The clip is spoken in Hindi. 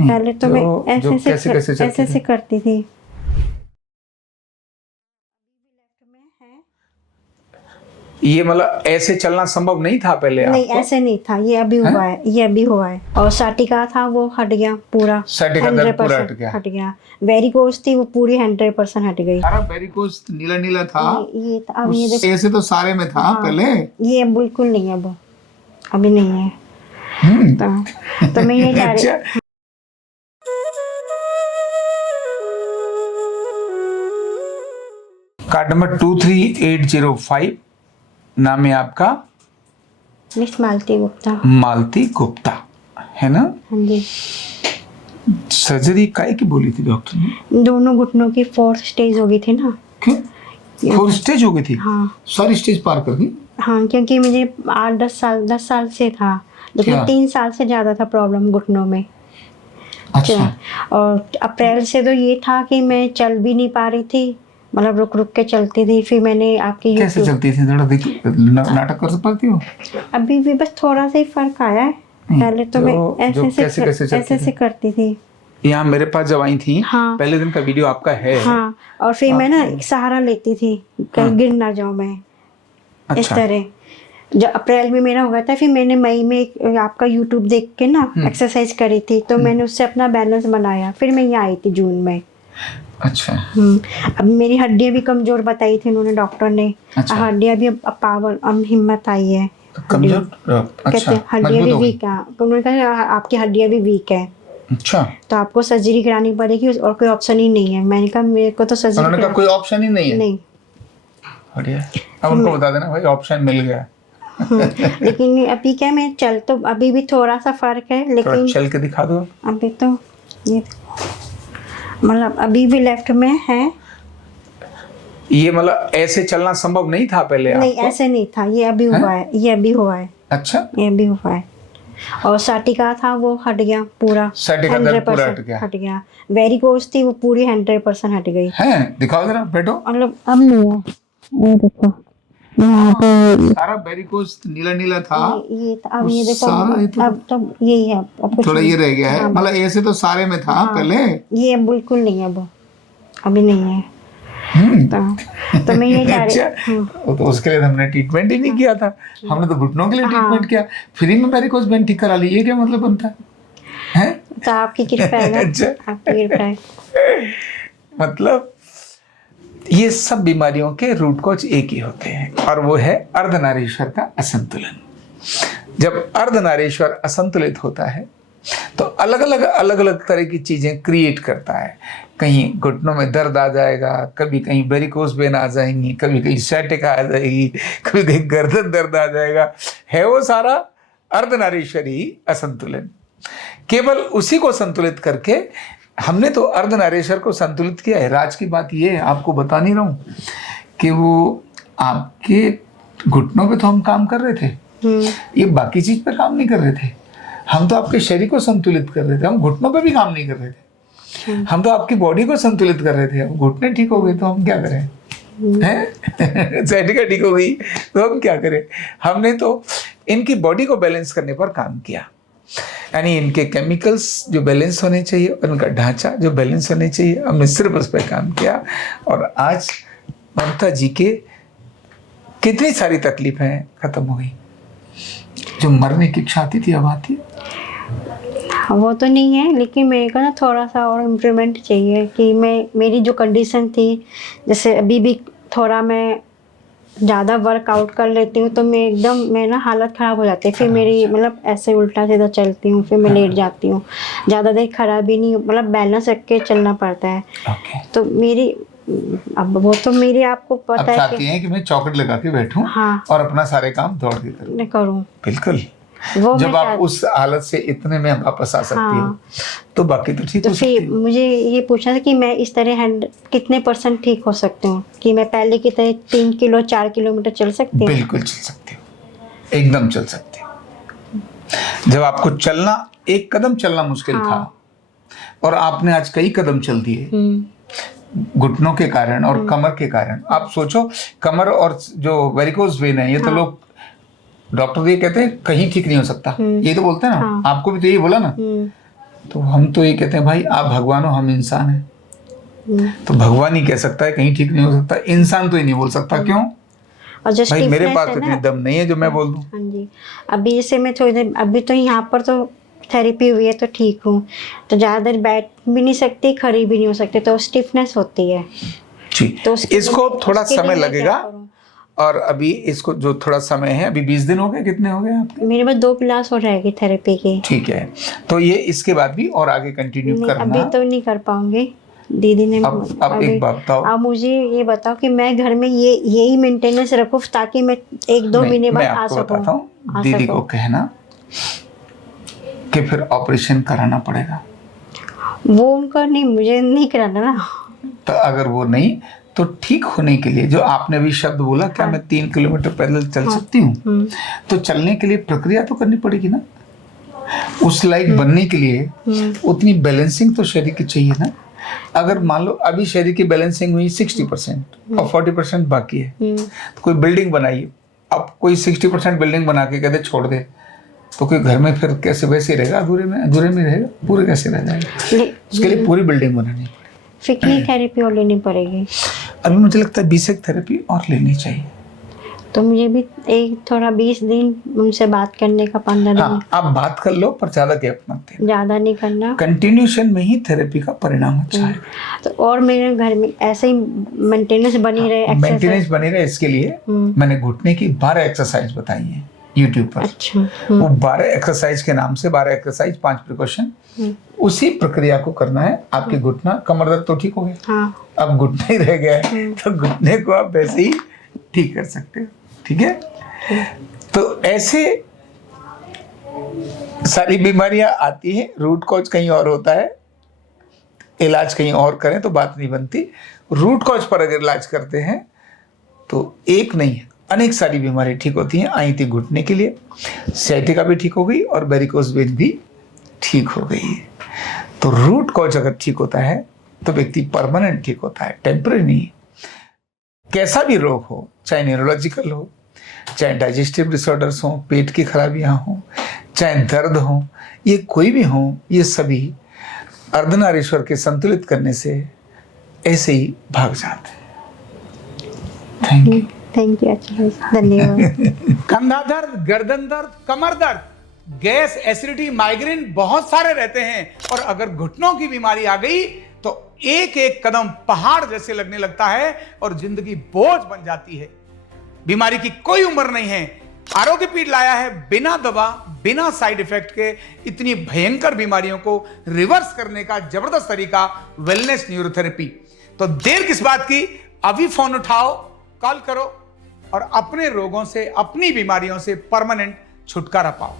पहले तो मैं ऐसे से करती थी। ये मतलब ऐसे चलना संभव नहीं था पहले नहीं, आपको? ऐसे नहीं था, ये अभी हुआ है, ये अभी हुआ है। और साटिका था वो हट गया पूरा, साटिका दर्द पूरा हट गया। वेरिकोज थी वो पूरी 100% हट गई। सारा वेरिकोज नीला नीला था। ये अब ये देखो, ऐसे तो सारे में था पहले। ये बिल्कुल नहीं है, वो अभी नहीं है। तो मैं ये जा रही। कार्ड नंबर 23805, नाम है आपका मिस मालती गुप्ता। मालती गुप्ता, है ना? हाँ जी। सर्जरी काहे की बोली थी डॉक्टर ने? दोनों घुटनों की 4th स्टेज हो गई थी ना। क्यों 4 स्टेज हो गई थी? हाँ सारी स्टेज पार कर गई। हाँ, क्योंकि मुझे 10 साल से था, लेकिन 3 साल से ज्यादा था प्रॉब्लम घुटनों में। अच्छा। और अप्रैल से तो ये था कि मैं चल भी नहीं पा रही थी, मतलब रुक रुक के चलती थी। फिर मैंने आपकी कैसे चलती थी? थोड़ा नाटक कर पाती हो? अभी भी बस थोड़ा सा ही फर्क आया है। पहले तो मैं ऐसे से करती थी। यहाँ मेरे पास जब आई थी, हाँ, पहले दिन का वीडियो आपका है। हाँ, और फिर मैं ना एक सहारा लेती थी, कहीं गिर ना जाऊं मैं। अच्छा। इस तरह जब अप्रैल में मेरा हुआ था, फिर मैंने मई में आपका यूट्यूब देख के ना एक्सरसाइज करी थी, तो मैंने उससे अपना बैलेंस बनाया। फिर मैं यहाँ आई थी जून में। अच्छा। अब मेरी हड्डियां भी कमजोर बताई थी उन्होंने, डॉक्टर ने। अच्छा। हड्डियां भी अब पावर, अब हिम्मत आई है। तो कमजोर? अच्छा, हड्डियां भी वीक है, तो उन्होंने कहा आपकी हड्डियां भी वीक है, अच्छा, तो आपको सर्जरी करानी पड़ेगी और कोई ऑप्शन ही नहीं है। मैंने कहा मेरे को तो सर्जरी, उन्होंने कहा कोई ऑप्शन ही नहीं है? नहीं। बढ़िया, अब उनको बता देना भाई ऑप्शन मिल गया। लेकिन अभी क्या, मैं चल तो अभी भी थोड़ा सा फर्क है, लेकिन चल के दिखा दो। अभी तो ये मतलब अभी भी लेफ्ट में है। ये मतलब ऐसे चलना संभव नहीं था पहले नहीं, आपको? ऐसे नहीं था, ये अभी हुआ है, ये अभी हुआ है। अच्छा। ये अभी हुआ है। और साटिका था वो हट गया पूरा, साटिका दर्द पूरा हट गया। वेरिकोज थी वो पूरी 100% हट गई है। दिखाओ जरा, बैठो। मतलब अब नहीं है, ये देखो यहाँ पे सारा वेरिकोज नीला नीला था। ये अब ये देखो, सारा अब तो यही है, अब कुछ थोड़ा ये रह गया है। मतलब ऐसे तो सारे में था पहले। ये बिल्कुल नहीं है, वो अभी नहीं है। तो मैं ये जा रही। वो तो उसके लिए हमने ट्रीटमेंट ही नहीं किया था, हमने तो घुटनों के लिए ट्रीटमेंट किया। फ्री में वेरिकोज वेन ठीक करा ली, ये क्या मतलब बनता है? तो आपकी कृपा है। अच्छा। आपकी कृपा है। मतलब ये सब बीमारियों के रूट कॉज एक ही होते हैं, और वो है अर्धनारीश्वर का असंतुलन। जब अर्धनारीश्वर असंतुलित होता है तो अलग अलग तरह की चीजें क्रिएट करता है। कहीं घुटनों में दर्द आ जाएगा, कभी कहीं वेरिकोज वेन आ जाएंगी, कभी कहीं साटिका आ जाएगी, कभी कहीं गर्दन दर्द आ जाएगा। है वो सारा अर्धनारीश्वरी असंतुलन। केवल उसी को संतुलित करके हमने तो अर्धनारीश्वर को संतुलित किया है। राज की बात ये है, आपको बता नहीं रहा हूँ कि वो आपके घुटनों पे तो हम काम कर रहे थे, ये बाकी चीज पे काम नहीं कर रहे थे। हम तो आपके शरीर को संतुलित कर रहे थे, हम घुटनों पे भी काम नहीं कर रहे थे। हम तो आपकी बॉडी को संतुलित कर रहे थे। अब घुटने ठीक हो गए तो हम क्या करें? हैं? साटिका ठीक हो गई तो हम क्या करें? हमने तो इनकी बॉडी को बैलेंस करने पर काम किया, यानी इनके केमिकल्स जो बैलेंस होने चाहिए और इनका ढांचा जो बैलेंस होने चाहिए, हमने सिर्फ उस पर काम किया। और आज ममता जी के कितनी सारी तकलीफें खत्म हो गई। जो मरने की इच्छा आती थी अब आती है। वो तो नहीं है, लेकिन मेरे को ना थोड़ा सा और इम्प्रूवमेंट चाहिए कि मेरी जो कंडीशन थी, जैसे अभी भी थोड़ा मैं ज़्यादा वर्कआउट कर लेती हूँ तो मैं ना हालत ख़राब हो जाती है। फिर मेरी मतलब ऐसे उल्टा सीधा चलती हूँ, फिर मैं लेट जाती हूँ। ज़्यादा देर खड़ा भी नहीं, मतलब बैलेंस रख के चलना पड़ता है। तो मेरी अब वो तो मेरी आपको पता है कि मैं चौकट लगा के बैठूं। हाँ। और अपना सारे काम दौड़ के करूं। बिल्कुल। वो जब आप उस हालत से इतने में वापस आ सकती हो तो बाकी तो ठीक हो सकती है। मुझे ये पूछना था कि मैं इस तरह कितने % ठीक हो सकती हूँ कि मैं पहले की तरह 3 किलो 4 किलोमीटर चल सकती हूँ? बिल्कुल चल सकती हूँ, एकदम चल सकती हूँ। जब आपको चलना, एक कदम चलना मुश्किल था और आपने आज कई कदम चल दिए घुटनों के कारण और कमर के कारण। आप सोचो, कमर और जो वेरिकोज वेन है, ये तो लोग डॉक्टर ये कहते हैं कहीं ठीक नहीं हो सकता, ये तो बोलते हैं ना। आपको भी तो यही बोला ना, तो हम तो ये कहते हैं भाई आप भगवान हो, हम इंसान हैं। तो भगवान ही कह सकता है, कहीं ठीक नहीं हो सकता, इंसान तो ही नहीं बोल सकता। क्यों? और जो भाई मेरे stiffness पास है तो ना, इतनी दम नहीं है जो मैं बोल दूं। हाँ जी, अभी जैसे मैं थोड़ी देर, अभी तो यहाँ पर तो थेरेपी हुई है तो ठीक हूँ, तो ज़्यादा देर बैठ भी नहीं सकती, खड़ी भी नहीं हो सकती, तो स्टिफनेस होती है। जी, तो उसके इसको लिए- थोड़ा उसके समय लिए मैं क्या लगेगा। करूँ? और अभी इसको जो थोड़ा समय है, अभी 20 दिन हो गए, कितने हो गए आपके? मेरे पास 2 क्लास हो रहेगी थेरेपी की। ठीक है, तो ये इसके बाद भी और आगे कंटिन्यू नहीं, करना। अभी तो नहीं कर पाऊंगी, दीदी ने। अब एक बात बताओ। अब मुझे ये बताओ कि मैं घर में यही मेंटेनेंस रखूं ताकि मैं 1-2 नहीं, महीने बाद मैं आ आपको सकूं। बताता हूँ, दीदी को कहना कि फिर ऑपरेशन कराना पड़ेगा। वो उनका नहीं, मुझे नहीं कराना ना। तो अगर वो नहीं, तो ठीक होने के लिए जो आपने भी शब्द बोला, क्या मैं 3 किलोमीटर पैदल चल सकती हूँ? तो चलने के लिए प्रक्रिया तो करनी पड़ेगी ना। उस लायक बनने के लिए उतनी बैलेंसिंग तो शरीर की चाहिए ना। अगर मान लो अभी शरीर की बैलेंसिंग हुई 60% और 40% बाकी है, तो कोई बिल्डिंग बनाई, अब कोई 60% बिल्डिंग बना के कहते छोड़ दे, तो कोई घर में फिर कैसे वैसे रहेगा? अधूरे में रहेगा, पूरे कैसे रह जाएगा? उसके लिए पूरी बिल्डिंग बनानी पड़ेगी। फिक्नी थेरेपी और लेनी पड़ेगी। अभी मुझे लगता है 20 थेरेपी और लेनी चाहिए। तो मुझे भी थोड़ा 20 दिन उनसे बात करने का, 15 दिन। हाँ, आप बात कर लो पर ज्यादा गैप मत देना। ज्यादा नहीं करना, कंटिन्यूशन में ही थेरेपी का परिणाम अच्छा है। तो और मेरे घर में ऐसे ही मेंटेनेंस बनी रहे, मेंटेनेंस बनी रहे, इसके लिए मैंने घुटने की 12 एक्सरसाइज बताई है यूट्यूब पर। अच्छा। वो 12 एक्सरसाइज के नाम से 12 एक्सरसाइज, 5 प्रिकॉशन, उसी प्रक्रिया को करना है। आपके घुटना, कमर दर्द तो ठीक हो गया, हाँ। अब घुटना ही रह गया है, तो घुटने को आप वैसे ही ठीक कर सकते हो। ठीक है, तो ऐसे सारी बीमारियां आती हैं, रूट कॉज कहीं और होता है, इलाज कहीं और करें तो बात नहीं बनती। रूट कॉज पर अगर इलाज करते हैं तो एक नहीं, अनेक सारी बीमारी ठीक होती हैं। आई थी घुटने के लिए, सciatica भी ठीक हो गई और वेरिकोज वेन भी ठीक हो गई। तो रूट कॉज अगर ठीक होता है तो व्यक्ति परमानेंट ठीक होता है, टेम्पररी नहीं। कैसा भी रोग हो, चाहे न्यूरोलॉजिकल हो, चाहे डाइजेस्टिव डिसऑर्डर्स हो, पेट की खराबियां हो, चाहे दर्द हो, ये कोई भी हो, ये सभी अर्धनारीश्वर के संतुलित करने से ऐसे ही भाग जाते हैं। Thank you. थैंक यू, अच्छा, धन्यवाद। कंधा दर्द, गर्दन दर्द, कमर दर्द, गैस, एसिडिटी, माइग्रेन बहुत सारे रहते हैं। और अगर घुटनों की बीमारी आ गई तो एक एक कदम पहाड़ जैसे लगने लगता है और जिंदगी बोझ बन जाती है। बीमारी की कोई उम्र नहीं है। आरोग्य पीठ लाया है बिना दवा, बिना साइड इफेक्ट के इतनी भयंकर बीमारियों को रिवर्स करने का जबरदस्त तरीका, वेलनेस न्यूरोथेरेपी। तो देर किस बात की, अभी फोन उठाओ, कॉल करो और अपने रोगों से, अपनी बीमारियों से परमानेंट छुटकारा पाओ।